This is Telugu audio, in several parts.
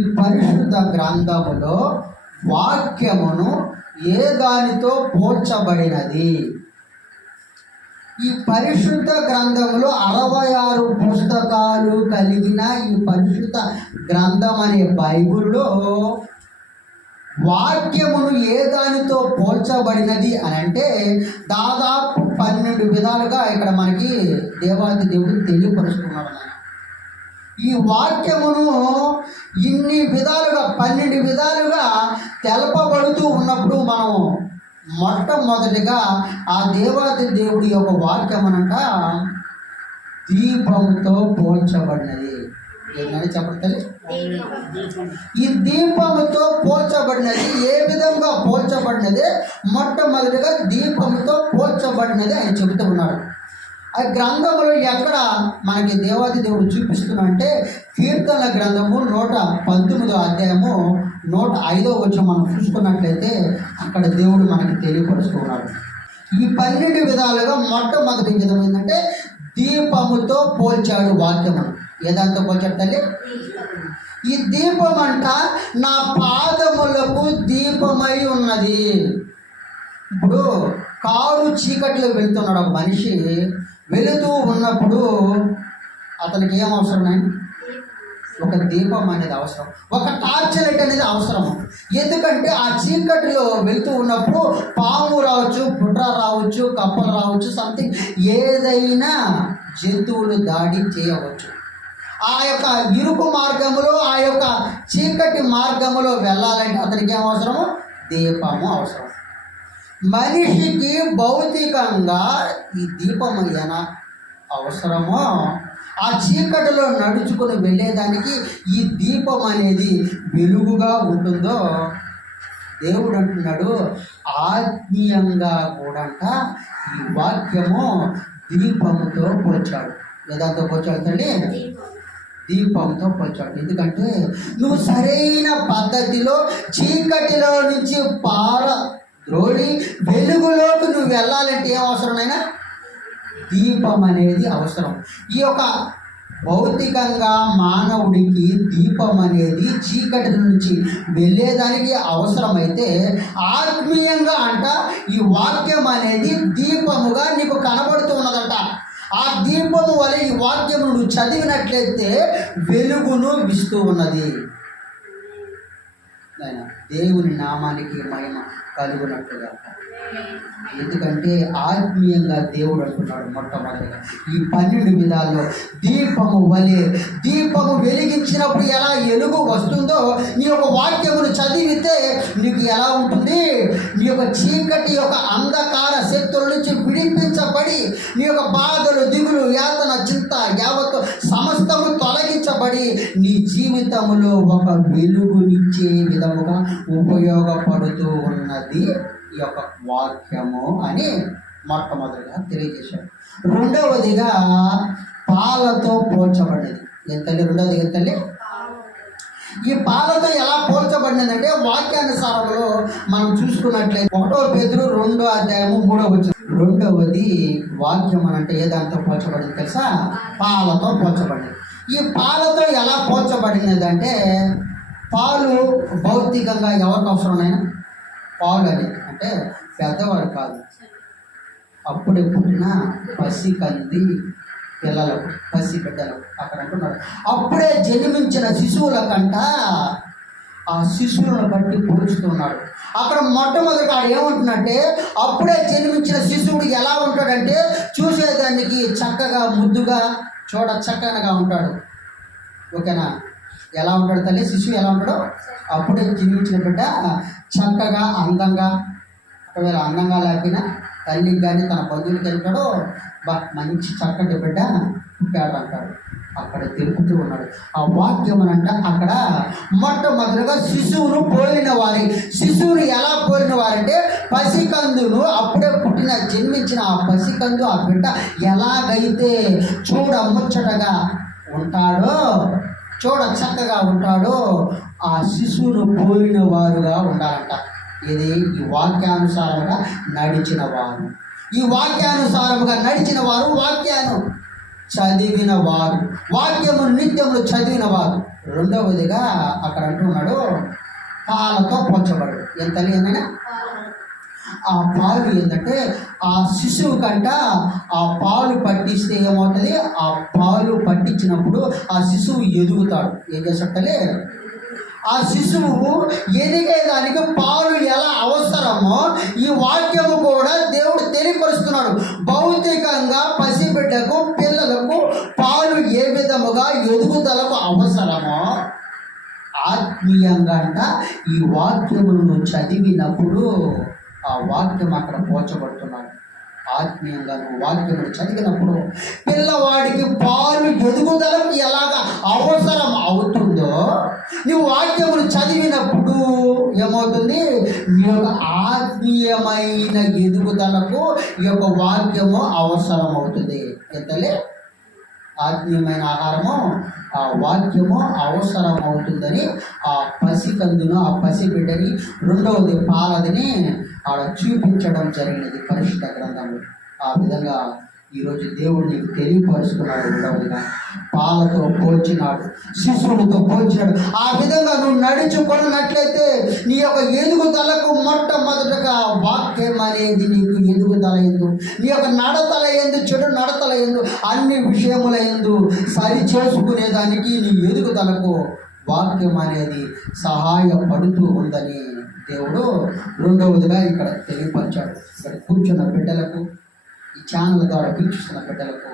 ఈ పరిశుద్ధ గ్రంథములో వాక్యమును ఏ దానితో పోల్చబడినది? ఈ పరిశుద్ధ గ్రంథములో 66 పుస్తకాలు కలిగిన ఈ పరిశుద్ధ గ్రంథం అనే బైబిల్లో వాక్యమును ఏ దానితో పోల్చబడినది అని అంటే దాదాపు 12 విధాలుగా ఇక్కడ మనకి దేవాది దేవుడు తెలియపరుస్తున్నాడు. ఈ వాక్యమును ఇన్ని విధాలుగా 12 విధాలుగా తెలపబడుతూ ఉన్నప్పుడు మనం మొట్టమొదటిగా ఆ దేవాది దేవుడి యొక్క వాక్యమనంట దీపముతో పోల్చబడినది. ఏమని చెప్పండి? ఈ దీపముతో పోల్చబడినది ఏ విధంగా పోల్చబడినది? మొట్టమొదటిగా దీపముతో పోల్చబడినది ఆయన చెబుతూ ఉన్నాడు. ఆ గ్రంథములో ఎక్కడ మనకి దేవాది దేవుడు చూపిస్తున్నా అంటే కీర్తనల గ్రంథము 119వ అధ్యాయము 105వ వచనం మనం చూసుకున్నట్లయితే అక్కడ దేవుడు మనకి తెలియపరుస్తున్నాడు. ఈ 12 విధాలుగా మొట్టమొదటి విధం ఏంటంటే దీపముతో పోల్చాడు వాక్యము. ఏదాంతో పోల్చాడు తల్లి? ఈ దీపం అంట నా పాదములకు దీపమై ఉన్నది. ఇప్పుడు కారు చీకట్లో వెళ్తున్నాడు ఒక మనిషి. వెళుతూ ఉన్నప్పుడు అతనికి ఏం అవసరం? ఒక దీపం అనేది అవసరం, ఒక టార్చ్ లైట్ అనేది అవసరం. ఎందుకంటే ఆ చీకటిలో వెళ్తూ ఉన్నప్పుడు పాము రావచ్చు, పుట్ర రావచ్చు, కప్పలు రావచ్చు, సంథింగ్ ఏదైనా జంతువులు దాడి చేయవచ్చు. ఆ యొక్క ఇరుకు మార్గములో, ఆ యొక్క చీకటి మార్గములో వెళ్ళాలంటే అతనికి ఏం అవసరము? దీపము అవసరం. మనిషికి భౌతికంగా ఈ దీపం ఏనా అవసరమో ఆ చీకటిలో నడుచుకుని వెళ్ళేదానికి ఈ దీపం అనేది వెలుగుగా ఉంటుందో దేవుడు అంటున్నాడు. ఆత్మీయంగా కూడా ఈ వాక్యము దీపముతో పోల్చాడు. ఏదాంతో పోల్చాడు తల్లి? దీపంతో పోల్చాడు. ఎందుకంటే నువ్వు సరైన పద్ధతిలో చీకటిలో నుంచి ద్రోడి వెలుగులోకి నువ్వు వెళ్ళాలంటే ఏం అవసరమైనా దీపం అనేది అవసరం. ఈ యొక్క భౌతికంగా మానవుడికి దీపం అనేది చీకటి నుంచి వెళ్ళేదానికి అవసరమైతే ఆత్మీయంగా అంట ఈ వాక్యం అనేది దీపముగా నీకు కనబడుతూ ఉన్నదంట. ఆ దీపము వల్ల ఈ వాక్యము నువ్వు చదివినట్లయితే వెలుగును ఇస్తూ ఉన్నది. దేవుని నామానికి మహిమ కలుగునట్లుగా. ఎందుకంటే ఆత్మీయంగా దేవుడు అంటున్నాడు మొట్టమొదటిగా ఈ 12 విధాల్లో దీపము వలె. దీపము వెలిగించినప్పుడు ఎలా వెలుగు వస్తుందో నీ యొక్క వాక్యమును చదివితే నీకు ఎలా ఉంటుంది? నీ యొక్క చీకటి యొక్క అంధకార శక్తుల నుంచి విడిపించబడి నీ యొక్క బాధలు, దిగులు, యాతన, చింత యావత్తు సమస్తము తొలగించబడి నీ జీవితంలో ఒక వెలుగునిచ్చే విధముగా ఉపయోగపడుతూ ఉన్నది ఈ యొక్క వాక్యము అని మొట్టమొదటిగా తెలియజేశాడు. రెండవదిగా పాలతో పోల్చబడినది. ఎంతలే రెండవది ఎంతలే? ఈ పాలతో ఎలా పోల్చబడినదంటే వాక్యానుసారంలో మనం చూసుకున్నట్లయితే 1 పేతురు 2వ అధ్యాయము 3వ వచనం. రెండవది వాక్యం అంటే ఏదాంతో పోల్చబడింది తెలుసా? పాలతో పోల్చబడింది. ఈ పాలతో ఎలా పోల్చబడినది అంటే పాలు భౌతికంగా ఎవరికి అవసరమైనా పాలు అనేది అంటే పెద్దవారు కాదు, అప్పుడే పుట్టిన పసికంది పిల్లలకు, పసి బిడ్డలకు అక్కడ అంటున్నాడు. అప్పుడే జన్మించిన శిశువుల కంట ఆ శిశువులను బట్టి పోల్చుతున్నాడు. అక్కడ మొట్టమొదటి ఆడు ఏమంటున్నట్టే అప్పుడే జన్మించిన శిశువుడు ఎలా ఉంటాడంటే చూసేదానికి చక్కగా ముద్దుగా చూడ చక్కగా ఉంటాడు. ఓకేనా? ఎలా ఉంటాడు తల్లి? శిశువు ఎలా ఉంటాడో అప్పుడే జన్మించిన బిడ్డ చక్కగా అందంగా, ఒకవేళ అందంగా లేకపోయినా తల్లికి కానీ తన బంధువులకి వెళ్తాడో మంచి చక్కటి బిడ్డ పుట్టాడు అంటాడు. అక్కడ తెలుపుతూ ఉన్నాడు. ఆ వాక్యం అనంట అక్కడ మొట్టమొదటిగా శిశువును పోలిన వారి. శిశువును ఎలా పోలిన వారంటే పసికందును, అప్పుడే పుట్టిన జన్మించిన ఆ పసికందు ఆ బిడ్డ ఎలాగైతే చూడ ముచ్చటగా ఉంటాడో, చూడ చక్కగా ఉంటాడో ఆ శిశువును పోలిన వారుగా ఉండాలంట. ఇది ఈ వాక్యానుసారంగా నడిచిన వారు. ఈ వాక్యానుసారముగా నడిచిన వారు, వాక్యాన్ని చదివిన వారు, వాక్యము నిత్యములు చదివిన వారు. రెండవదిగా అక్కడ అంటున్నాడు పాలతో పోల్చబడు. ఎంత ఏమైనా ఆ పాలు ఏంటంటే ఆ శిశువు కంట ఆ పాలు పట్టిస్తే ఏమవుతుంది, ఆ పాలు పట్టించినప్పుడు ఆ శిశువు ఎదుగుతాడు. ఏం చేసేటలే ఆ శిశువు ఎదిగేదానికి పాలు ఎలా అవసరమో ఈ వాక్యము కూడా దేవుడు తెలియపరుస్తున్నాడు. భౌతికంగా పసిబిడ్డకు పిల్లలకు పాలు ఏ విధముగా ఎదుగుదలకు అవసరమో ఆత్మీయంగా అంట ఈ వాక్యములను చదివినప్పుడు ఆ వాక్యం అక్కడ పోల్చబడుతున్నాడు. ఆత్మీయంగా నువ్వు వాక్యములు చదివినప్పుడు పిల్లవాడికి పాలు ఎదుగుదలకు ఎలాగ అవసరం అవుతుందో నువ్వు వాక్యములు చదివినప్పుడు ఏమవుతుంది, నీ యొక్క ఆత్మీయమైన ఎదుగుదలకు ఈ యొక్క వాక్యము అవసరం అవుతుంది. ఎంతలే ఆత్మీయమైన ఆహారము ఆ వాక్యము అవసరం అవుతుందని ఆ పసికందును ఆ పసిబిడ్డని రెండవది పాలదిని ఆడ చూపించడం జరిగినది పరిశుద్ధ గ్రంథంలో. ఆ విధంగా ఈరోజు దేవుడు నీకు తెలియపరుచుకున్నాడు. రెండవదిగా పాలతో పోల్చినాడు, శిశువులతో పోల్చినాడు. ఆ విధంగా నువ్వు నడుచుకున్నట్లయితే నీ యొక్క ఎదుగుదలకు మొట్టమొదటగా వాక్యం అనేది నీకు ఎదుగుదల ఎందు, నీ యొక్క నడతల ఎందు, చెడు నడతల ఎందు, అన్ని విషయముల ఎందు సరి చేసుకునేదానికి నీ ఎదుగుదలకు వాక్యం అనేది సహాయపడుతూ ఉందని దేవుడు రెండవదిగా ఇక్కడ తెలియపరిచాడు. ఇక్కడ కూర్చున్న బిడ్డలకు, ఈ ఛానల్ ద్వారా వీక్షిస్తున్న బిడ్డలకు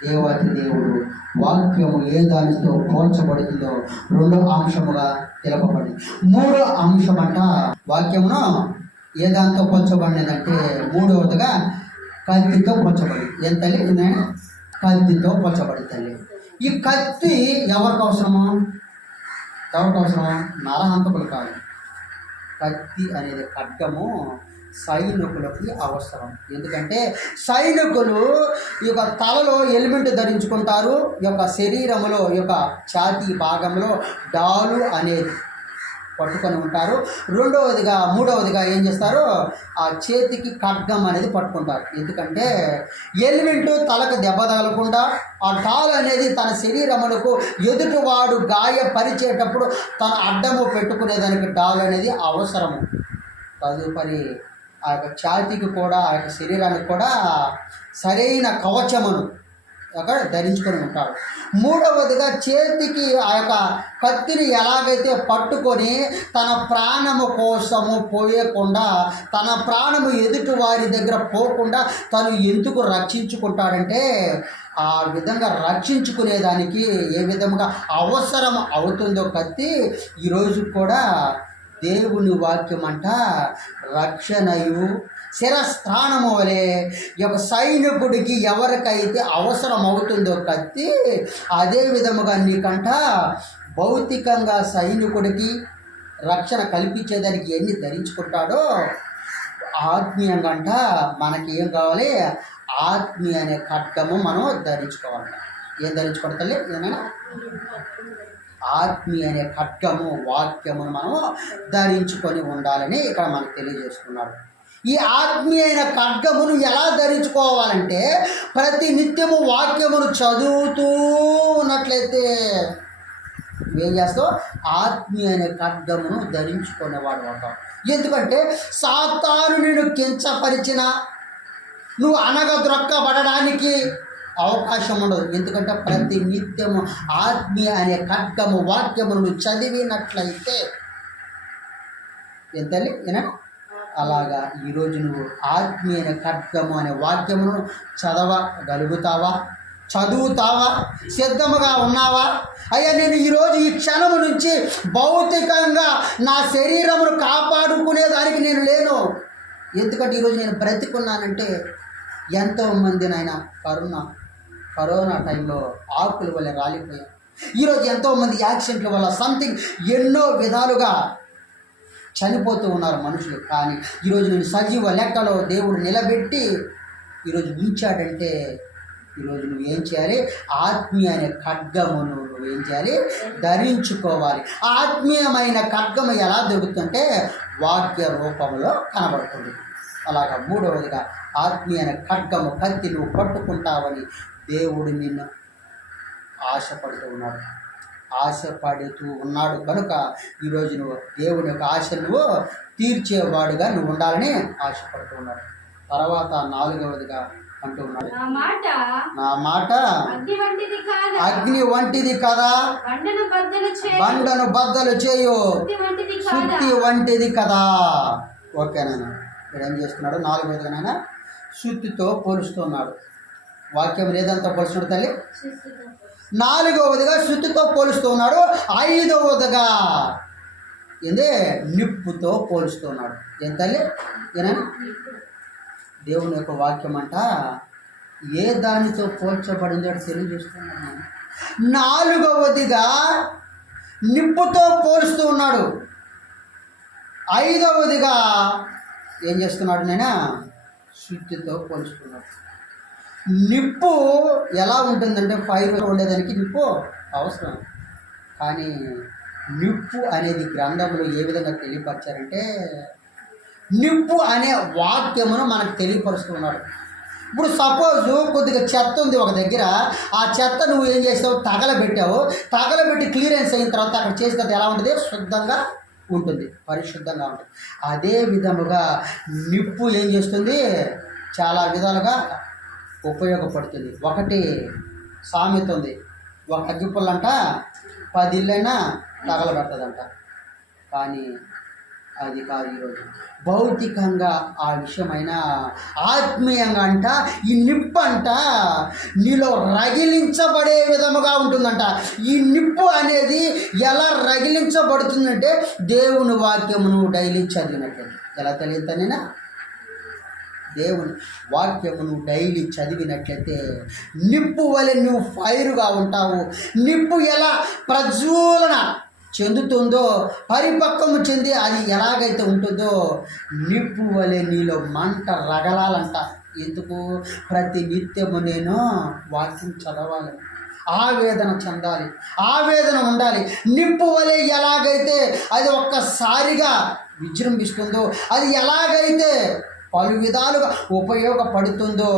దేవాతి దేవుడు వాక్యము ఏ దానితో పోల్చబడుతుందో రెండో అంశముగా తెలపబడింది. మూడో అంశమంట వాక్యమును ఏ దానితో పోల్చబడినదంటే మూడవదిగా కత్తితో పోల్చబడి. ఏం తల్లి? కత్తితో పోల్చబడి తల్లి. ఈ కత్తి ఎవరికి అవసరము? ఎవరికి అవసరము? నరహంతకులు కాదు. కత్తి అనేది ఖడ్గము సైనికులకి అవసరం. ఎందుకంటే సైనికులు ఈ యొక్క తలలో హెల్మెట్ ధరించుకుంటారు, ఈ యొక్క శరీరంలో ఈ యొక్క ఛాతీ భాగంలో డాలు అనేది పట్టుకొని ఉంటారు. మూడవదిగా ఏం చేస్తారు, ఆ చేతికి ఖడ్గం అనేది పట్టుకుంటారు. ఎందుకంటే హెల్మెట్ తలకు దెబ్బ తగలకుండా ఆ డాల్ అనేది తన శరీరములకు ఎదుటివాడు గాయపరిచేటప్పుడు తన అడ్డము పెట్టుకునేదానికి డాల్ అనేది అవసరము. తదుపరి ఆ యొక్క ఛాతీకి కూడా ఆ యొక్క శరీరానికి కూడా సరైన కవచమును అక్కడ ధరించుకొని ఉంటాడు. మూడవదిగా చేతికి ఆ యొక్క కత్తిని ఎలాగైతే పట్టుకొని తన ప్రాణము కోసము పోయకుండా, తన ప్రాణము ఎదుటి వారి దగ్గర పోకుండా తను ఎందుకు రక్షించుకుంటాడంటే ఆ విధంగా రక్షించుకునేదానికి ఏ విధంగా అవసరం అవుతుందో కత్తి ఈరోజు కూడా దేవుని వాక్యం అంట రక్షణయు శిరస్థానము వలె ఈ యొక్క సైనికుడికి ఎవరికైతే అవసరం అవుతుందో కత్తి, అదే విధముగా నీకంట భౌతికంగా సైనికుడికి రక్షణ కల్పించేదానికి ఎన్ని ధరించుకుంటాడో ఆత్మీయంగా అంట మనకి ఏం కావాలి, ఆత్మీయ అనే ఖడ్గము మనం ధరించుకోవాలి. ఏం ధరించుకోవట్లే ఏమైనా ఆత్మీయ అనే ఖడ్గము వాక్యమును మనము ధరించుకొని ఉండాలని ఇక్కడ మనకు తెలియజేస్తున్నాడు. ఈ ఆత్మీయ ఖడ్గమును ఎలా ధరించుకోవాలంటే ప్రతి నిత్యము వాక్యమును చదువుతూ ఉన్నట్లయితే ఏం చేస్తావు, ఆత్మీయ అనే ఖడ్గమును ధరించుకునేవాడు అవుతావు. ఎందుకంటే సాతాను నిన్ను కించపరిచిన నువ్వు అనగద్రొక్కబడడానికి అవకాశం ఉండదు. ఎందుకంటే ప్రతి నిత్యము ఆత్మీయ అనే ఖడ్గము వాక్యమును చదివినట్లయితే ఎంతలే ఏనా అలాగా ఈరోజు నువ్వు ఆత్మీయ ఖడ్గము అనే వాక్యమును చదవగలుగుతావా, చదువుతావా, సిద్ధముగా ఉన్నావా? అయ్యా నేను ఈరోజు ఈ క్షణము నుంచి భౌతికంగా నా శరీరమును కాపాడుకునేదానికి నేను లేను. ఎందుకంటే ఈరోజు నేను బ్రతికున్నానంటే ఎంతోమంది నాయన కరోనా టైంలో ఆకుల వల్ల రాలిపోయాం. ఈరోజు ఎంతోమంది యాక్సిడెంట్ల వల్ల సంథింగ్ ఎన్నో విధాలుగా చనిపోతూ ఉన్నారు మనుషులు. కానీ ఈరోజు నేను సజీవ లెక్కలో దేవుడు నిలబెట్టి ఈరోజు ఉంచాడంటే ఈరోజు నువ్వేం చేయాలి, ఆత్మీయ అనే ఖడ్గమును నువ్వేం చేయాలి, ధరించుకోవాలి. ఆత్మీయమైన ఖడ్గము ఎలా దొరుకుతుందంటే వాక్య రూపంలో కనబడుతుంది. అలాగా మూడవదిగా ఆత్మీయ అనే ఖడ్గము కత్తి నువ్వు పట్టుకుంటావని దేవుడు నిన్ను ఆశపడుతూ ఉన్నాడు. ఆశపడుతూ ఉన్నాడు కనుక ఈరోజు నువ్వు దేవుని యొక్క ఆశ నువ్వు తీర్చేవాడుగా నువ్వు ఉండాలని ఆశపడుతూ ఉన్నాడు. తర్వాత 4వదిగా అంటూ ఉన్నాడు, నా మాట అగ్ని వంటిది కదా, బండను బద్దలు చేయు సుత్తి వంటిది కదా. ఓకేనా? ఇక్కడ ఏం చేస్తున్నాడు? 4వదిగా సుత్తితో పోలుస్తున్నాడు. వాక్యం లేదంతా పోలుస్తున్నాడు తల్లి. 4వదిగా సుత్తితో పోలుస్తున్నాడు. 5వదిగా ఏంది? నిప్పుతో పోలుస్తున్నాడు. ఏం తల్లి? ఏనా? దేవుని యొక్క వాక్యం అంట ఏ దానితో పోల్చబడిందో తెలియజేస్తున్నాను. 4వదిగా నిప్పుతో పోలుస్తూ ఉన్నాడు. 5వదిగా ఏం చేస్తున్నాడు? నేను సుత్తితో పోల్చుకున్నాడు. నిప్పు ఎలా ఉంటుందంటే ఫైర్ ఉండేదానికి నిప్పు అవసరం. కానీ నిప్పు అనేది గ్రంథంలో ఏ విధంగా తెలియపరిచారంటే నిప్పు అనే వాక్యమును మనకు తెలియపరుస్తున్నాడు. ఇప్పుడు సపోజు కొద్దిగా చెత్త ఉంది ఒక దగ్గర, ఆ చెత్త నువ్వు ఏం చేస్తావు? తగలబెట్టావు. తగలబెట్టి క్లియరెన్స్ అయిన తర్వాత అక్కడ చేసిన తర్వాత ఎలా ఉంటుంది? శుద్ధంగా ఉంటుంది, పరిశుద్ధంగా ఉంటుంది. అదే విధముగా నిప్పు ఏం చేస్తుంది? చాలా విధాలుగా ఉపయోగపడుతుంది. ఒకటి సామెత ఉంది, ఒక అగ్గిపుల్లంట 10 ఇళ్ళైనా తగలబెట్టదంట. కానీ అది కాదు ఈరోజు. భౌతికంగా ఆ విషయమైన ఆత్మీయంగా అంట ఈ నిప్పు అంట నీలో రగిలించబడే విధముగా ఉంటుందంట. ఈ నిప్పు అనేది ఎలా రగిలించబడుతుందంటే దేవుని వాక్యమును డైలీ చదివినట్లయితే. ఎలా తెలియదు? దేవుని వాక్యమును డైలీ చదివినట్లయితే నిప్పు వలె నువ్వు ఫైరుగా ఉంటావు. నిప్పు ఎలా ప్రజ్వలన చెందుతుందో, పరిపక్వము చెంది అది ఎలాగైతే ఉంటుందో నిప్పు వలె నీలో మంట రగలాలంట. ఎందుకు? ప్రతి నిత్యము నేను వాక్యం చదవాలి, ఆవేదన చెందాలి, ఆవేదన ఉండాలి. నిప్పు వలె ఎలాగైతే అది ఒక్కసారిగా విజృంభిస్తుందో, అది ఎలాగైతే పలు విధాలుగా ఉపయోగపడుతుందో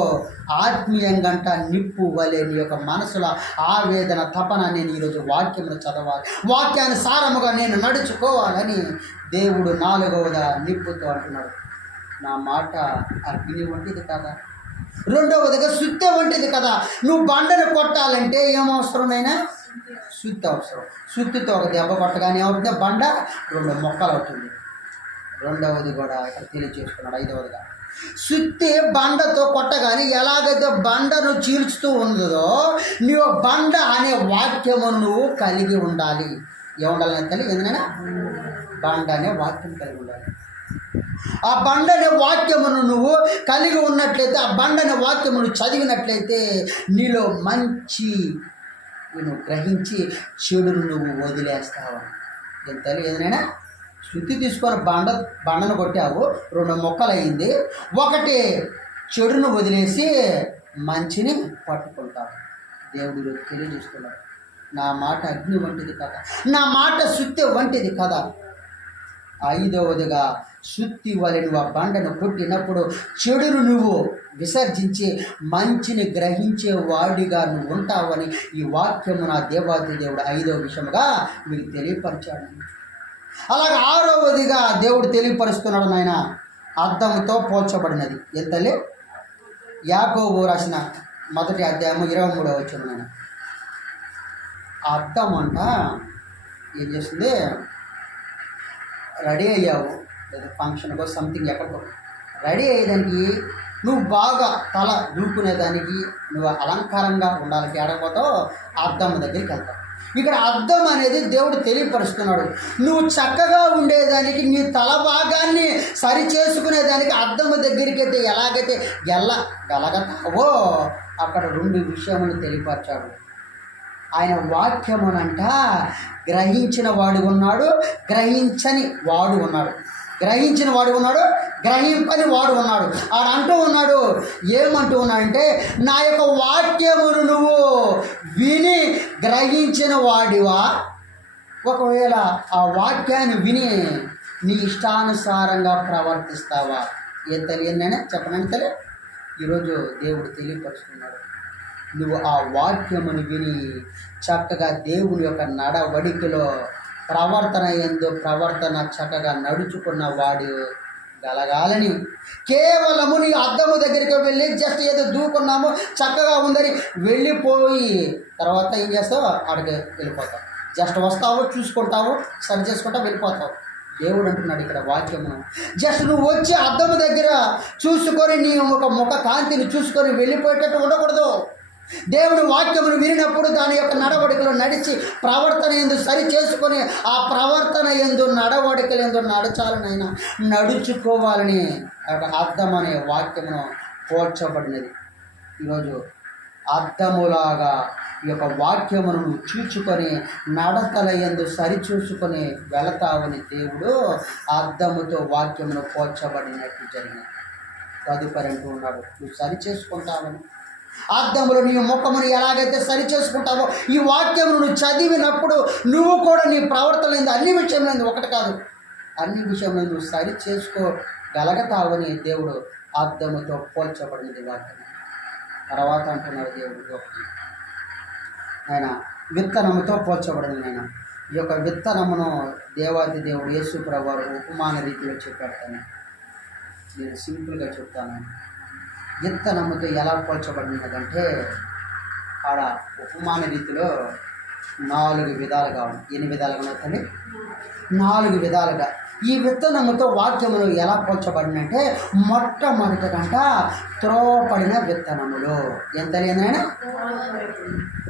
ఆత్మీయంగంట నిప్పు వలె నీ యొక్క మనసులో ఆవేదన తపన నేను ఈరోజు వాక్యమును చదవాలి, వాక్యాన్ని సారముగా నేను నడుచుకోవాలని దేవుడు 4వదిగా నిప్పుతో అంటున్నాడు. నా మాట అగ్ని వంటిది కదా, 2వదిగా సుత్తి వంటిది కదా. నువ్వు బండను కొట్టాలంటే ఏమవసరమైనా సుత్తి అవసరం. సుత్తితో ఒక దెబ్బ కొట్టగానే ఏమవుతుంది? బండ 2 మొక్కలు అవుతుంది. 2వది కూడా ఇక్కడ తెలియజేసుకున్నాడు. 5వదిగా సుత్తి బండతో కొట్టగానే ఎలాగైతే బండను చీల్చుతూ ఉందో నువ్వు బండ అనే వాక్యము నువ్వు కలిగి ఉండాలి. ఏముండాలని తల్లి? ఎందుకైనా బండ అనే వాక్యం కలిగి ఉండాలి. ఆ బండ అనే వాక్యమును నువ్వు కలిగి ఉన్నట్లయితే, ఆ బండ అనే వాక్యమును చదివినట్లయితే నీలో మంచి నువ్వు గ్రహించి చెడును నువ్వు వదిలేస్తావు. ఏం తల్లి? ఏదైనా శుద్ధి తీసుకొని బండను కొట్టావు, 2 మొక్కలు అయింది. ఒకటి చెడును వదిలేసి మంచిని పట్టుకుంటావు. దేవుడు తెలియజేస్తున్నాడు, నా మాట అగ్ని వంటిది కదా, నా మాట సుత్తి వంటిది కదా. 5వదిగా సుత్తి వలె నువ్వు ఆ బండను కొట్టినప్పుడు చెడును నువ్వు విసర్జించి మంచిని గ్రహించే వాడిగా నువ్వు ఉంటావని ఈ వాక్యము నా దేవాది దేవుడు 5వ విషయముగా మీకు తెలియపరిచాడు. అలాగే 6వదిగా దేవుడు తెలియపరుస్తున్నాడు, నాయన అద్దముతో పోల్చబడినది. ఎంతలే? యాకోబు రాసిన 1వ అధ్యాయము 23వ వచనం. నాయన అద్దం అంట ఏం చేస్తుంది? రెడీ అయ్యావు లేదా ఫంక్షన్కో సంథింగ్ ఎక్కడికో రెడీ అయ్యేదానికి నువ్వు బాగా తల దూకునేదానికి నువ్వు అలంకారంగా ఉండాలి. ఏడకపోతావు అద్దం దగ్గరికి వెళ్తావు. ఇక్కడ అద్దం అనేది దేవుడు తెలియపరుస్తున్నాడు. నువ్వు చక్కగా ఉండేదానికి, నీ తల భాగాన్ని సరి చేసుకునేదానికి అద్దము దగ్గరికి అయితే ఎలాగైతే గలగతావో అక్కడ 2 విషయములు తెలియపరిచాడు. ఆయన వాక్యమునంట గ్రహించిన వాడు ఉన్నాడు, గ్రహించని వాడు ఉన్నాడు. గ్రహించిన వాడు ఉన్నాడు, గ్రహింపని వాడు ఉన్నాడు. ఆడు అంటూ ఉన్నాడు, ఏమంటూ ఉన్నాడంటే, నా యొక్క వాక్యమును నువ్వు విని గ్రహించిన వాడివా, ఒకవేళ ఆ వాక్యాన్ని విని నీ ఇష్టానుసారంగా ప్రవర్తిస్తావా? ఏ తెలియదు నేనే చెప్పనని తెలియ ఈరోజు దేవుడు తెలియపరుస్తున్నాడు. నువ్వు ఆ వాక్యమును విని చక్కగా దేవుని యొక్క నడవడికలో ప్రవర్తన చక్కగా నడుచుకున్న వాడు గలగాలని, కేవలము నీ అద్దము దగ్గరికి వెళ్ళి జస్ట్ ఏదో దూకున్నాము చక్కగా ఉందని వెళ్ళిపోయి తర్వాత ఏం చేస్తావు, అక్కడికి వెళ్ళిపోతావు. జస్ట్ వస్తావు, చూసుకుంటావు, సరి చేసుకుంటావు, వెళ్ళిపోతావు. దేవుడు అంటున్నాడు ఇక్కడ వాక్యము, జస్ట్ నువ్వు వచ్చి అద్దము దగ్గర చూసుకొని నీ ఒక ముఖ కాంతిని చూసుకొని వెళ్ళిపోయేటట్టు ఉండకూడదు. దేవుని వాక్యమును వినినప్పుడు దాని యొక్క నడవడికలో నడిచి ప్రవర్తన ఎందు సరి చేసుకొని ఆ ప్రవర్తన ఎందు నడవడికలు ఎందు నడచాలనైనా నడుచుకోవాలని అద్దం అనే వాక్యమును పోల్చబడినది. ఈరోజు అద్దములాగా ఈ యొక్క వాక్యమును నువ్వు చూచుకొని నడతల ఎందు సరిచూసుకొని వెళతావని దేవుడు అద్దముతో వాక్యమును పోల్చబడినట్టు జరిగింది. తదుపరి అంటూ ఉన్నాడు, నువ్వు సరి చేసుకుంటావని. అద్దములో నీ ముఖమును ఎలాగైతే సరి చేసుకుంటావో ఈ వాక్యమును నువ్వు చదివినప్పుడు నువ్వు కూడా నీ ప్రవర్తన అన్ని విషయంలో, ఒకటి కాదు అన్ని విషయంలో నువ్వు సరి చేసుకోగలుగుతావని దేవుడు అద్దముతో పోల్చబడినది వాక్యం. తర్వాత అంటున్నాడు దేవుడు, ఆయన విత్తనముతో పోల్చబడింది. ఆయన ఈ యొక్క విత్తనమును దేవాది దేవుడు యేసు ప్రభువు ఉపమాన రీతిలో చెప్పాడు. నేను సింపుల్గా చెప్తాను. విత్తనముతో ఎలా పోల్చబడినదంటే ఆడ ఉపమాన రీతిలో 4 విధాలుగా ఉంది. ఎన్ని విధాలుగా అవుతుంది? 4 విధాలుగా. ఈ విత్తనముతో వాక్యములు ఎలా పోల్చబడినంటే మొట్టమొదటికంట త్రోవపడిన విత్తనములు ఎంత లేదైనా,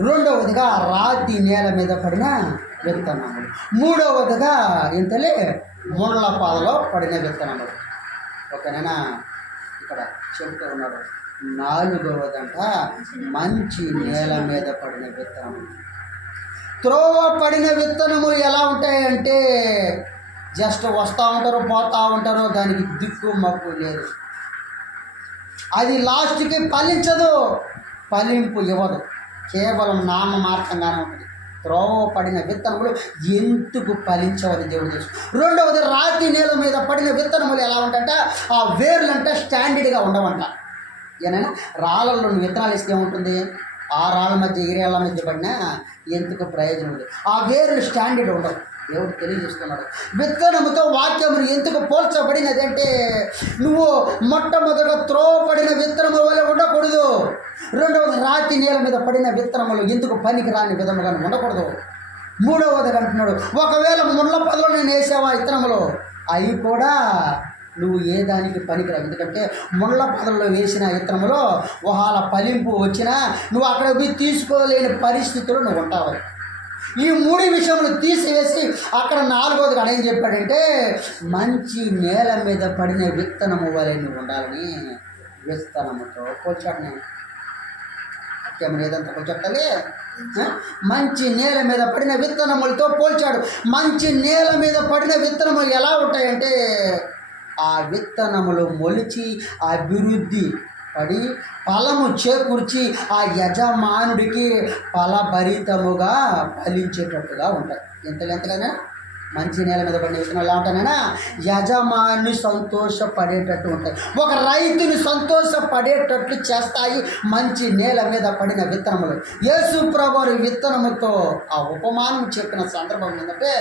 రెండవదిగా రాతి నేల మీద పడిన విత్తనములు, మూడవదిగా ఎంతలే ముళ్ళ పాలలో పడిన విత్తనములు. ఓకేనా? ఇక్కడ చెబుతూ ఉన్నాడు. 4వదంట మంచి నేల మీద పడిన విత్తనములు. త్రోవ పడిన విత్తనములు ఎలా ఉంటాయంటే జస్ట్ వస్తూ ఉంటారు, పోతూ ఉంటారు, దానికి దిక్కు మక్కు లేదు. అది లాస్ట్కి ఫలించదు, ఫలింపు ఇవ్వదు, కేవలం నామమాత్రంగానే ఉంటుంది. త్రోవ పడిన విత్తనములు ఎందుకు ఫలించవని దేవుడు తెలుసు. రెండవది రాతి నేల మీద పడిన విత్తనములు ఎలా ఉంటాయంటే ఆ వేర్లంటే స్టాండర్డ్గా ఉండవంట. ఏనైనా రాళ్ళల్లో విత్తనాలు ఇస్తే ఏముంటుంది, ఆ రాళ్ళ మధ్య ఇరేళ్ళ మధ్య పడినా ఎందుకు ప్రయోజనం ఉంది. ఆ వేర్లు స్టాండర్డ్ ఉండవు. దేవుడు తెలియజేస్తున్నాడు. విత్తనముతో వాక్యమును ఎందుకు పోల్చబడినది అంటే నువ్వు మొట్టమొదట త్రోవపడిన విత్తనముల వల్ల ఉండకూడదు. రెండవది రాతి నేల మీద పడిన విత్తనములు ఎందుకు పనికి రాని విధముగా ఉండకూడదు. మూడవది అంటున్నాడు, ఒకవేళ ముళ్ళ పొదలో నేను వేసావా విత్తనములు, అవి కూడా నువ్వు ఏ దానికి పనికిరావు. ఎందుకంటే ముళ్ళ పొదల్లో వేసిన విత్తనములో ఒకవేళ ఫలింపు వచ్చినా నువ్వు అక్కడ పోయి తీసుకోలేని పరిస్థితుల్లో నువ్వు ఉంటావు. ఈ 3 విషయములు తీసివేసి అక్కడ 4వది ఏం చెప్పాడంటే మంచి నేల మీద పడిన విత్తనము వలె నువ్వు ఉండాలని విత్తనముతో పోల్చాడు. నేను ఏదంతా పోల్చాలి, మంచి నేల మీద పడిన విత్తనములతో పోల్చాడు. మంచి నేల మీద పడిన విత్తనములు ఎలా ఉంటాయంటే ఆ విత్తనములు మొలిచి అభివృద్ధి పడి ఫలము చేకూర్చి ఆ యజమానుడికి ఫలభరితముగా ఫలించేటట్టుగా ఉంటాయి. ఎంతగానే మంచి నేల మీద పడిన విత్తనాలు ఎలా ఉంటానైనా యజమాని సంతోషపడేటట్టు ఉంటాయి. ఒక రైతుని సంతోషపడేటట్లు చేస్తాయి మంచి నేల మీద పడిన విత్తనములు. యేసు ప్రభువు విత్తనముతో ఆ ఉపమానం చెప్పిన సందర్భం ఏంటంటే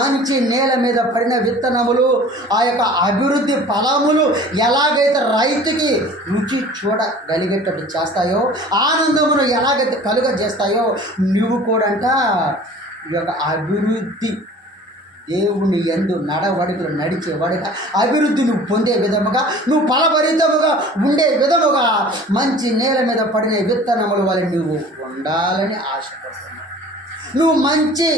మంచి నేల మీద పడిన విత్తనములు ఆ యొక్క అభివృద్ధి ఫలములు ఎలాగైతే రైతుకి రుచి చూడగలిగేటట్టు చేస్తాయో, ఆనందమును ఎలాగైతే కలుగజేస్తాయో నువ్వు కూడా అంట ఈ యొక్క అభివృద్ధి దేవుని యందు నడవడికలు నడిచేవాడిగా అభివృద్ధి నువ్వు పొందే విధముగా, నువ్వు ఫలభరితముగా ఉండే విధముగా మంచి నేల మీద పడిన విత్తనముల వల్ల నువ్వు ఉండాలని ఆశపడుతున్నావు. నువ్వు మంచి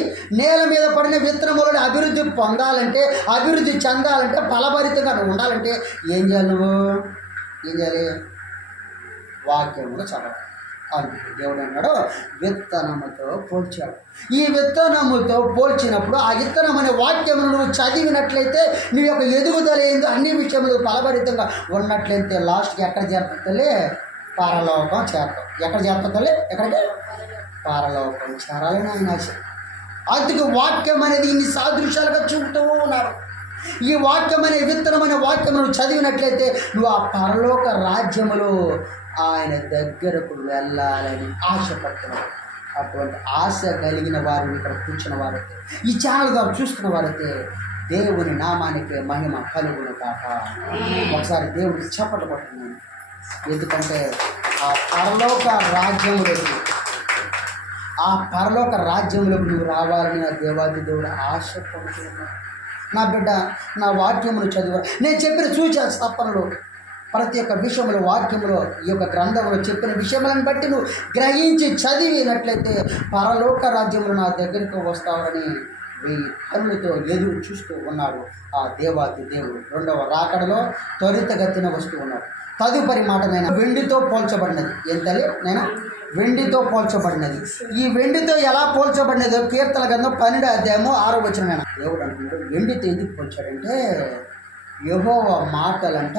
నేల మీద పడిన విత్తనములను అభివృద్ధి పొందాలంటే, అభివృద్ధి చెందాలంటే, ఫలభరితంగా నువ్వు ఉండాలంటే ఏం చేయాలి? నువ్వు ఏం చేయాలి? వాక్యములు చదవాలి. అందుకు దేవుడు అన్నాడు విత్తనముతో పోల్చాడు. ఈ విత్తనముతో పోల్చినప్పుడు ఆ విత్తనం అనే వాక్యమును నువ్వు చదివినట్లయితే నీ యొక్క ఎదుగుదల ఏందో అన్ని విషయములు ఫలభరితంగా ఉన్నట్లయితే లాస్ట్కి ఎక్కడ చేరుతుంది? పరలోకం చేరతాం. ఎక్కడ చేరుతుంది? ఎక్కడికి? పరలోకం చేరాలని ఆయన ఆశ. అందుకు వాక్యం అనేది ఇన్ని సాదృశ్యాలుగా చూపుతూ ఉన్నారు. ఈ వాక్యం అనే విత్తనం అనే వాక్యం నువ్వు చదివినట్లయితే నువ్వు ఆ పరలోక రాజ్యములో ఆయన దగ్గరకు వెళ్ళాలని ఆశపడుతున్నారు. అటువంటి ఆశ కలిగిన వారు ఇక్కడ కూర్చున్న వారైతే, ఈ ఛానల్ ద్వారా చూస్తున్న వారైతే దేవుని నామానికి మహిమ కలుగును కాక. ఒకసారి దేవుడికి చప్పట్లు కొట్టున్నాను. ఎందుకంటే ఆ పరలోక రాజ్యంలోకి నువ్వు రావాలని నా దేవాది దేవుడు ఆశపడుతున్నాడు. నా బిడ్డ, నా వాక్యమును చదివ నేను చెప్పిన సూచన తప్పనలు ప్రతి ఒక్క విషయంలో వాక్యంలో ఈ యొక్క గ్రంథంలో చెప్పిన విషయములను బట్టి నువ్వు గ్రహించి చదివినట్లయితే పరలోక రాజ్యంలో నా దగ్గరికి వస్తావని 1000 కన్నులతో ఎదురు చూస్తూ ఉన్నాడు ఆ దేవాది దేవుడు. రెండవ రాకడలో త్వరితగతిన వస్తూ ఉన్నాడు. తదుపరి మాట నైనా వెండితో పోల్చబడినది. ఏంటది నైనా? వెండితో పోల్చబడినది. ఈ వెండితో ఎలా పోల్చబడినదో కీర్తన గ్రంథం 12వ అధ్యాయము 6వ వచనం. దేవుడు అంటున్నాడు వెండితో ఎందుకు పోల్చాడంటే, యెహోవా మాటలంట.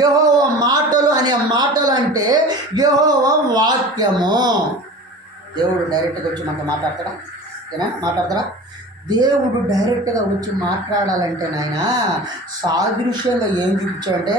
యెహోవా మాటలు అనే మాటలు అంటే యెహోవా వాక్యము. దేవుడు డైరెక్ట్గా వచ్చి మనతో మాట్లాడతాడా? మాట్లాడతారా? దేవుడు డైరెక్ట్గా వచ్చి మాట్లాడాలంటే నాయన సాదృశ్యంగా ఏం చూపించాడంటే,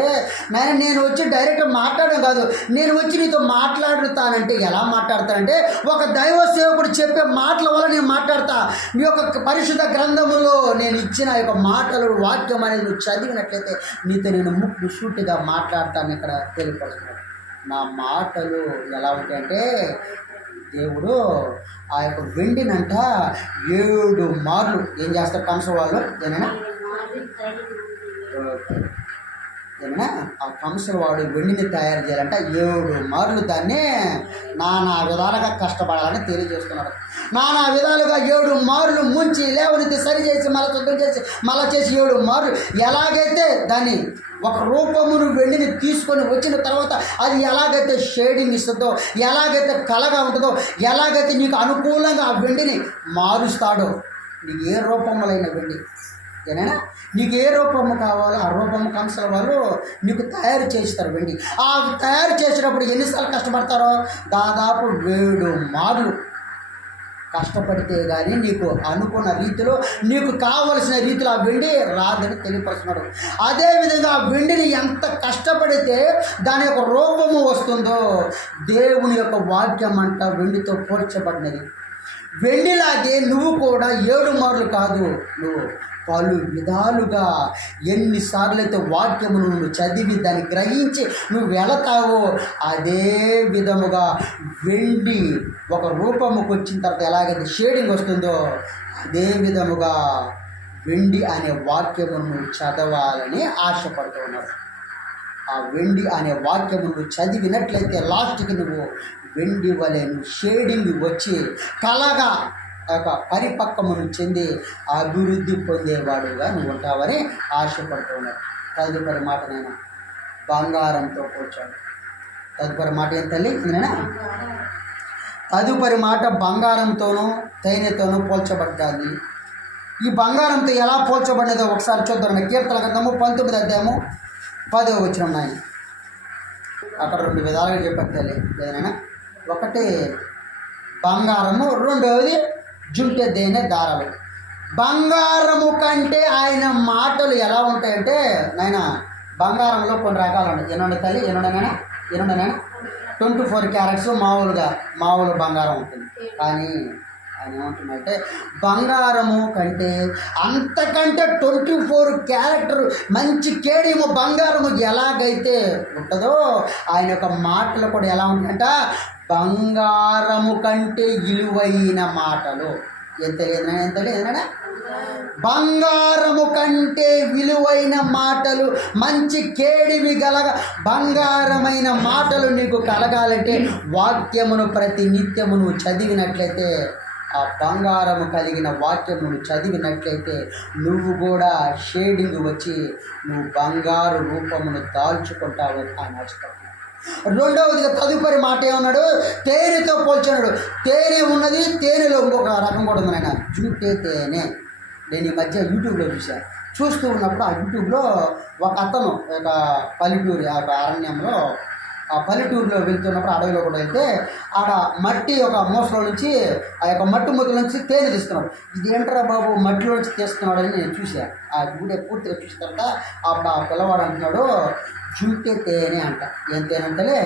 నాయన నేను వచ్చి డైరెక్ట్గా మాట్లాడడం కాదు, నేను వచ్చి నీతో మాట్లాడుతానంటే ఎలా మాట్లాడతానంటే ఒక దైవ సేవకుడు చెప్పే మాటల వల్ల నేను మాట్లాడతా. నీ యొక్క పరిశుద్ధ గ్రంథములో నేను ఇచ్చిన యొక్క మాటలు వాక్యం అనేది నువ్వు చదివినట్లయితే నీతో నేను ముక్కు సూటిగా మాట్లాడతాను. ఇక్కడ తెలియపరుస్తున్నాడు. నా మాటలు ఎలా ఉంటాయంటే, దేవుడు ఆ యొక్క వెండినంట 7 మార్లు ఏం చేస్తారు కంస వాళ్ళు? ఏమైనా ఆ కంసల వాడు వెండిని తయారు చేయాలంట 7 మార్లు దాన్ని నానా విధాలుగా కష్టపడాలని తెలియజేస్తున్నాడు. నానా విధాలుగా 7 మార్లు ముంచి లేవనెత్తి సరి చేసి మళ్ళీ శుద్ధం చేసి మళ్ళీ చేసి 7 మార్లు ఎలాగైతే దాన్ని ఒక రూపమును వెండిని తీసుకొని వచ్చిన తర్వాత అది ఎలాగైతే షేడింగ్ ఇస్తుందో, ఎలాగైతే కళగా ఉంటుందో, ఎలాగైతే నీకు అనుకూలంగా ఆ వెండిని మారుస్తాడో, నీకు ఏ రూపములైన వెండి ఏనైనా నీకు ఏ రూపము కావాలో ఆ రూపము కంసల వాళ్ళు నీకు తయారు చేస్తారు వెండి. ఆ తయారు చేసేటప్పుడు ఎన్నిసార్లు కష్టపడతారో? దాదాపు 7 మార్లు కష్టపడితే కానీ నీకు అనుకున్న రీతిలో నీకు కావలసిన రీతిలో ఆ వెండి రాదని తెలియపరుస్తున్నాడు. అదేవిధంగా ఆ వెండిని ఎంత కష్టపడితే దాని యొక్క రూపము వస్తుందో, దేవుని యొక్క వాక్యం అంట వెండితో పోల్చబడినది. వెండిలాగే నువ్వు కూడా 7 మార్లు కాదు, నువ్వు పలు విధాలుగా ఎన్నిసార్లు అయితే వాక్యమును నువ్వు చదివి దాన్ని గ్రహించి నువ్వు వెళతావో, అదే విధముగా వెండి ఒక రూపముకు వచ్చిన తర్వాత ఎలాగైతే షేడింగ్ వస్తుందో, అదే విధముగా వెండి అనే వాక్యమును నువ్వు చదవాలని ఆశపడుతూ ఉన్నాడు. ఆ వెండి అనే వాక్యము నువ్వు చదివినట్లయితే లాస్ట్కి నువ్వు వెండి వలె నువ్వు షేడింగ్ వచ్చి కలగా ఒక పరిపక్వమును చెంది అభివృద్ధి పొందేవాడుగా నువ్వు ఉంటావని ఆశపడుతున్నాడు. తదుపరి మాట నేను బంగారంతో పోల్చాడు. తదుపరి మాట ఏం తల్లి నేనా? తదుపరి మాట బంగారంతోనూ తేనెతోనూ పోల్చబడ్డాది. ఈ బంగారంతో ఎలా పోల్చబడినదో ఒకసారి చూద్దాం. కీర్తన గ్రంథము 19వ అధ్యాయము 10వ వచనం. నాయన అక్కడ 2 విధాలుగా చెప్పారు తల్లి. ఏదైనా ఒకటి బంగారము, రెండవది జుంటె దేనే దారాలు. బంగారము కంటే ఆయన మాటలు ఎలా ఉంటాయంటే నాయన, బంగారంలో కొన్ని రకాలు ఉన్నాయి. ఎన్నుండే తల్లి? ఎన్నుండేనా? 24 క్యారెట్స్ మామూలు బంగారం ఉంటుంది. కానీ ఆయన ఏమంటున్నాడంటే బంగారము కంటే అంతకంటే 24 క్యారెట్ మంచి కేడియము బంగారము ఎలాగైతే ఉంటుందో, ఆయన యొక్క మాటలు కూడా ఎలా ఉంటాయంట, బంగారము కంటే విలువైన మాటలు. ఎంత లేదన్నా బంగారము కంటే విలువైన మాటలు, మంచి కేడివి గలగ బంగారమైన మాటలు నీకు కలగాలంటే వాక్యమును ప్రతి నిత్యము నువ్వు చదివినట్లయితే, ఆ బంగారము కలిగిన వాక్యమును చదివినట్లయితే నువ్వు కూడా షేడింగ్ వచ్చి నువ్వు బంగారు రూపమును దాల్చుకుంటావు అని ఆశపడుతున్నాడు. రెండవదిగా తదుపరి మాట ఏమన్నాడు? తేనెతో పోల్చున్నాడు. తేనె ఉన్నది, తేనెలో ఇంకొక రకం కూడా ఉంది నాయన, జుంటే తేనె. నేను ఈ మధ్య యూట్యూబ్లో చూస్తూ ఉన్నప్పుడు ఆ యూట్యూబ్లో ఒక అతను ఒక పల్లెటూరి ఆ అరణ్యంలో ఆ పల్లెటూరులో వెళ్తున్నప్పుడు అడవిలో కూడా వెళ్తే ఆడ మట్టి ఒక మూసలో నుంచి ఆ యొక్క మట్టి ముద్దల నుంచి తేనె తీస్తున్నాడు. ఇది ఏంట్రా బాబు మట్టిలో నుంచి తీస్తున్నాడని నేను చూశాను. ఆ వీడియో పూర్తిగా చూసిన తర్వాత అప్పుడు ఆ పిల్లవాడు అంటున్నాడు జుంటె తేనె అంట. ఏం తేనె అంటలే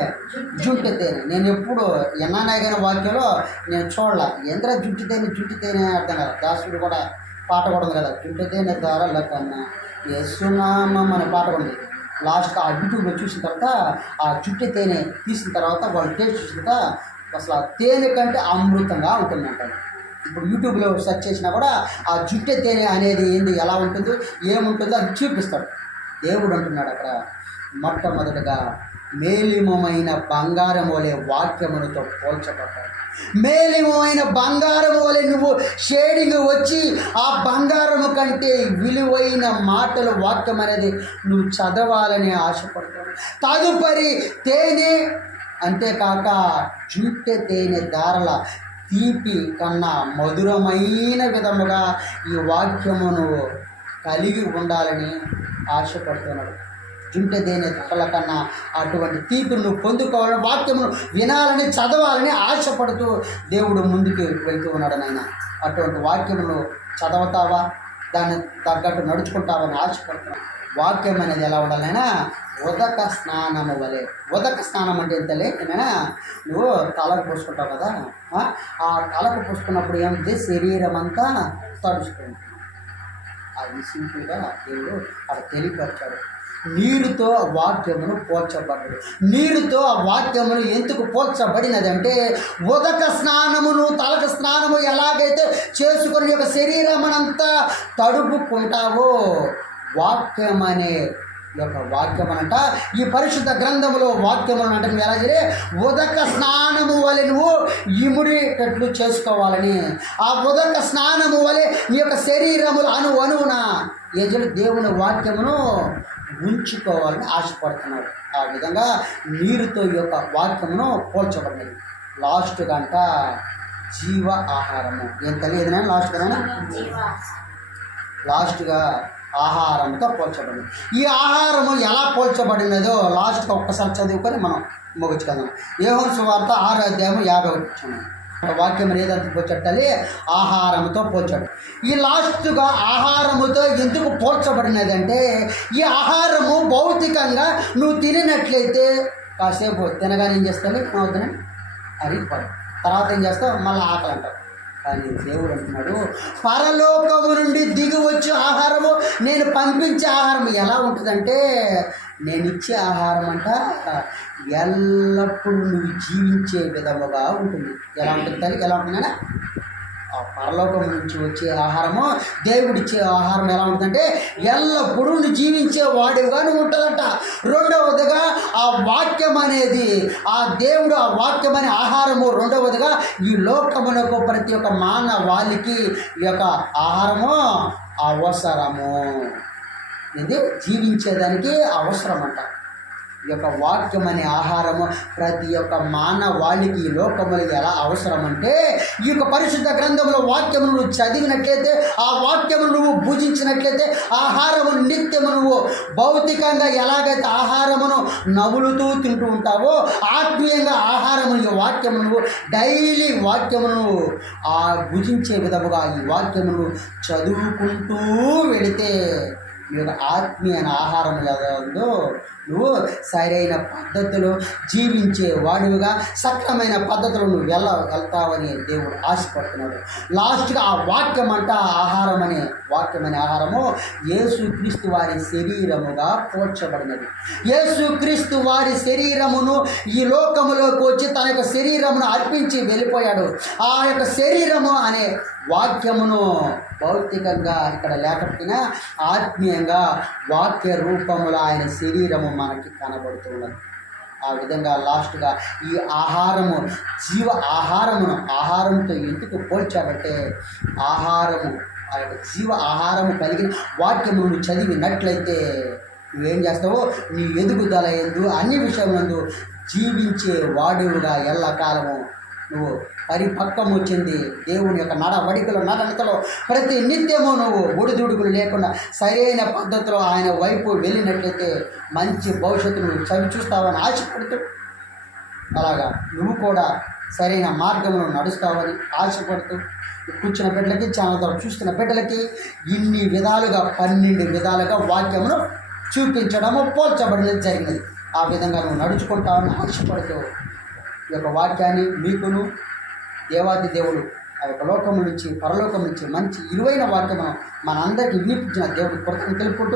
జుంటె తేనె. నేను ఎప్పుడు ఎన్నానాయన వాక్యంలో నేను చూడాల ఏంద్రా జుంటి తేనె అర్థం కదా. దాసుడు కూడా పాట కూడా ఉంది కదా, జుంటె తేనె దారాల కన్నా యేసునామం అనే పాట ఉంది. లాస్ట్ ఆ యూట్యూబ్లో చూసిన తర్వాత ఆ జుట్టు తేనె తీసిన తర్వాత వాళ్ళు టేస్ట్ చూసిన తర్వాత అసలు ఆ తేనె కంటే అమృతంగా ఉంటుందంటారు. ఇప్పుడు యూట్యూబ్లో సెర్చ్ చేసినా కూడా ఆ జుట్టు తేనె అనేది ఏంది, ఎలా ఉంటుందో ఏముంటుందో అది చూపిస్తాడు. దేవుడు అంటున్నాడు అక్కడ మొట్టమొదటిగా మేలిమమైన బంగారం వలె వాక్యములతో పోల్చబడ్డాడు. మేలిమైన బంగారం వలె నువ్వు షేడింగ్ వచ్చి ఆ బంగారము కంటే విలువైన మాటలు వాక్యం అనేది నువ్వు చదవాలని ఆశపడతావు. తదుపరి తేనె, అంతేకాక జుంటె తేనె దారల తీపి కన్నా మధురమైన విధముగా ఈ వాక్యమును కలిగి ఉండాలని ఆశపడుతున్నాడు. జుంటె తేనె తప్పల కన్నా అటువంటి తీపిని నువ్వు పొందుకోవాలని, వాక్యమును వినాలని, చదవాలని ఆశపడుతూ దేవుడు ముందుకు వెళ్తూ ఉన్నాడు. నాయన అటువంటి వాక్యమును చదవతావా, దాన్ని తగ్గట్టు నడుచుకుంటావని ఆశపడుతున్నావు. వాక్యం అనేది ఎలా ఉండాలైనా ఉదక స్నానము వలె. ఉదక స్నానం అంటే ఎంతలే ఏమైనా నువ్వు తలకు పోసుకుంటావు కదా, ఆ తలకు పోసుకున్నప్పుడు ఏమిటి శరీరం అంతా తడుచుకుంటుంది. అది సింపుల్గా దేవుడు అక్కడ తెలియపరిచాడు. నీరుతో వాక్యమును పోల్చబడ్డాడు. నీరుతో ఆ వాక్యమును ఎందుకు పోల్చబడినదంటే ఉదక స్నానమును తలక స్నానము ఎలాగైతే చేసుకుని యొక్క శరీరమునంతా తడుపుకుంటావో వాక్యం అనే యొక్క వాక్యమనంట ఈ పరిశుద్ధ గ్రంథములో వాక్యములను అంటే నువ్వు ఎలా చేయాలి, ఉదక స్నానము వలె నువ్వు ఇముడేటట్లు చేసుకోవాలని, ఆ ఉదక స్నానము వలె నీ యొక్క శరీరములు అణువున ఏజలు దేవుని వాక్యమును ఉంచుకోవాలని ఆశపడుతున్నాడు. ఆ విధంగా నీరుతో ఈ యొక్క వాక్యమును పోల్చబడినది. లాస్ట్ గంట జీవ ఆహారము ఏం తెలియదునా, లాస్ట్గా ఆహారంతో పోల్చబడింది. ఈ ఆహారము ఎలా పోల్చబడినదో లాస్ట్గా ఒక్కసారి చదువుకొని మనం ముగించుకుందాం. యోహాను సువార్త 6వ అధ్యాయం 50వ వాక్యం ఏదంతా పోల్చట్టాలి, ఆహారంతో పోల్చాడు. ఈ లాస్ట్గా ఆహారముతో ఎందుకు పోల్చబడినది అంటే ఈ ఆహారము భౌతికంగా నువ్వు తినట్లయితే కాసేపు తినగానే ఏం చేస్తావు, అవుతుంది అరిగిపోయి తర్వాత ఏం చేస్తావు, మళ్ళీ ఆకలి అంటావు. కానీ దేవుడు అంటున్నాడు పరలోకము నుండి దిగి వచ్చే ఆహారము, నేను పంపించే ఆహారం ఎలా ఉంటుందంటే నేను ఇచ్చే ఆహారం అంట ఎల్లప్పుడూ నువ్వు జీవించే విధముగా ఉంటుంది. ఎలా ఉంటుంది, ఎలా ఉంటుందనే ఆ పరలోకం నుంచి వచ్చే ఆహారము, దేవుడిచ్చే ఆహారం ఎలా ఉంటుందంటే ఎల్లప్పుడూ నువ్వు జీవించే వాడివిగా నువ్వు ఉంటుందంట. రెండవదిగా ఆ వాక్యం అనేది, ఆ దేవుడు ఆ వాక్యం అనే ఆహారము రెండవదిగా ఈ లోకమునకు ప్రతి ఒక్క మానవాళికి ఈ యొక్క ఆహారము అవసరము. ఇది జీవించేదానికి అవసరం అంట. ఈ యొక్క వాక్యం అనే ఆహారము ప్రతి ఒక్క మానవాళికి ఈ లోకములు ఎలా అవసరం అంటే ఈ యొక్క పరిశుద్ధ గ్రంథంలో వాక్యమును నువ్వు చదివినట్లయితే, ఆ వాక్యమును నువ్వు భుజించినట్లయితే, ఆహారము నిత్యము నువ్వు భౌతికంగా ఎలాగైతే ఆహారమును నవ్వులుతూ తింటూ ఉంటావో ఆత్మీయంగా ఆహారము ఈ వాక్యము నువ్వు డైలీ వాక్యమును ఆ భుజించే విధముగా ఈ వాక్యమును చదువుకుంటూ వెళితే ఈ యొక్క ఆత్మీయ ఆహారం ఏదో ఉందో నువ్వు సరైన పద్ధతిలో జీవించే వాడివిగా సక్రమైన పద్ధతిలో నువ్వు వెళ్తావని దేవుడు ఆశపడుతున్నాడు. లాస్ట్గా ఆ వాక్యం అంట ఆహారం అనే ఆహారము యేసుక్రీస్తు వారి శరీరముగా పోల్చబడినది. యేసుక్రీస్తు వారి శరీరమును ఈ లోకములోకి వచ్చి తన యొక్క శరీరమును అర్పించి వెళ్ళిపోయాడు. ఆ యొక్క శరీరము అనే వాక్యమును భౌతికంగా ఇక్కడ లేకపోయినా ఆత్మీయంగా వాక్య రూపములో ఆయన శరీరము మనకి కనబడుతున్నది. ఆ విధంగా లాస్ట్గా ఈ ఆహారము జీవ ఆహారంతో ఎందుకు పోల్చాడంటే ఆహారము ఆ యొక్క జీవ ఆహారము కలిగిన వాక్యము నువ్వు చదివినట్లయితే నువ్వేం చేస్తావో నీ ఎదుగుదల ఎందు అన్ని విషయములందు జీవించే వాడివుగా ఎల్లకాలము నువ్వు పరిపక్వము చెంది దేవుని యొక్క నడతలో ప్రతి నిత్యము నువ్వు ఒడిదుడుకులు లేకుండా సరైన పద్ధతిలో ఆయన వైపు వెళ్ళినట్లయితే మంచి భవిష్యత్తు నువ్వు చవి చూస్తావని ఆశపడుతూ అలాగా నువ్వు కూడా సరైన మార్గంలో నడుస్తావని ఆశపడుతూ కూర్చున్న బిడ్డలకి, ఛానల్ ద్వారా చూస్తున్న బిడ్డలకి ఇన్ని విధాలుగా 12 విధాలుగా వాక్యమును చూపించడము పోల్చబడినది జరిగినది. ఆ విధంగా నువ్వు నడుచుకుంటావని ఆశపడుతూ ఈ యొక్క వాక్యాన్ని మీకును దేవాది దేవుడు ఆ యొక్క లోకం నుంచి పరలోకం నుంచి మంచి విలువైన వాక్యము మన అందరికీ వినిపించిన దేవుడు కృతజ్ఞతలు తెలుపుకుంటూ